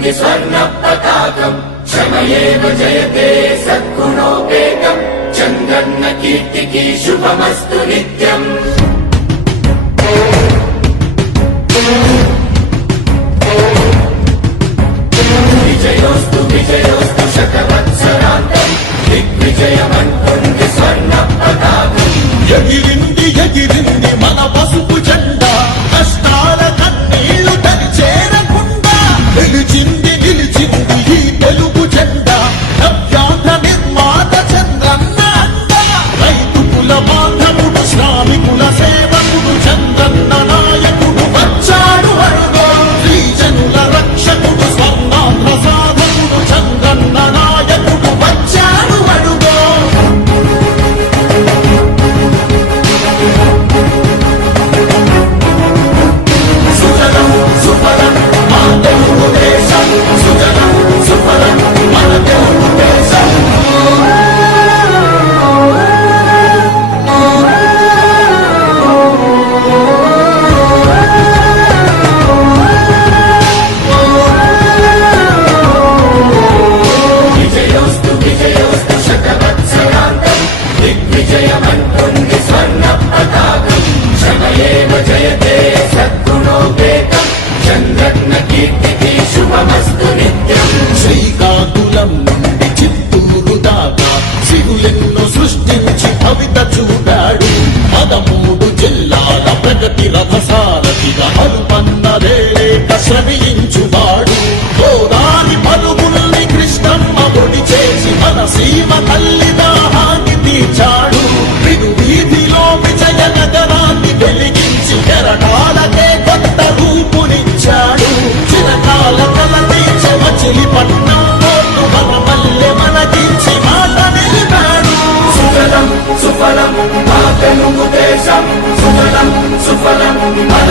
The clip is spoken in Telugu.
तुङ्गि स्वर्णपताकम् क्षमयेव जयते सद्गुणोपेतम् चन्द्रन्न कीर्तिकी शुभमस्तु नित्यम्। विजयोस्तु विजयोस्तु शतवत्सरान्तम् दिग्विजयमन्तुङ्गि स्वर्णपताकम्। ఎగిరింది ఎగిరింది మన పసుపు జెండా కష్టాల కన్నీళ్లు తరిచేరకుండా నిలిచింది నిలిచింది ఈ తెలుగు జెండా నవ్యాంధ్ర నిర్మాత చంద్రన్న అండ రైతు కుల బాంధవుడు శ్రామికుల సేవకుడు చంద్రన్న నాయకుడు వచ్చాడు అడుగో శ్రీజనుల రక్షకుడు స్వర్ణాంధ్ర సాధకుడు చంద్రన్న నాయకుడు వచ్చాడు అడుగో। विजयोस्तु विजयोस्तु शतवत्सरान्तम् दिग्विजयमन्तुङ्गि स्वर्णपताकम् क्षमयेव जयते सद्गुणोपेतम् चन्द्रन्न कीर्तिकी शुभमस्तु नित्यम्। శ్రీకాకుళం నుండి చిత్తూరు దాకా సిగులెన్నో సృష్టించి భవిత చూపాడు 13 జిల్లాల ప్రగతి రథసారథిగా అలుపన్నదేలేక శ్రమించువాడు గోదాని పలుగుల్ని కృష్ణమ్మ ఒడి చేసి మన సీమ తల్లి దాహాన్ని తీర్చాడు విను వీధిలో విజయ నగరాన్ని వెలిగించి కెరటాలకే కొత్త రూపునిచ్చాడు చిరకాల కల తీర్చే మచిలీపట్నం పోర్టు మన మల్లె మనకించి మాట నిలిపాడు। సుఫలం సుఫలం మా తెలుగు దేశం సుఫలం సుఫలం మన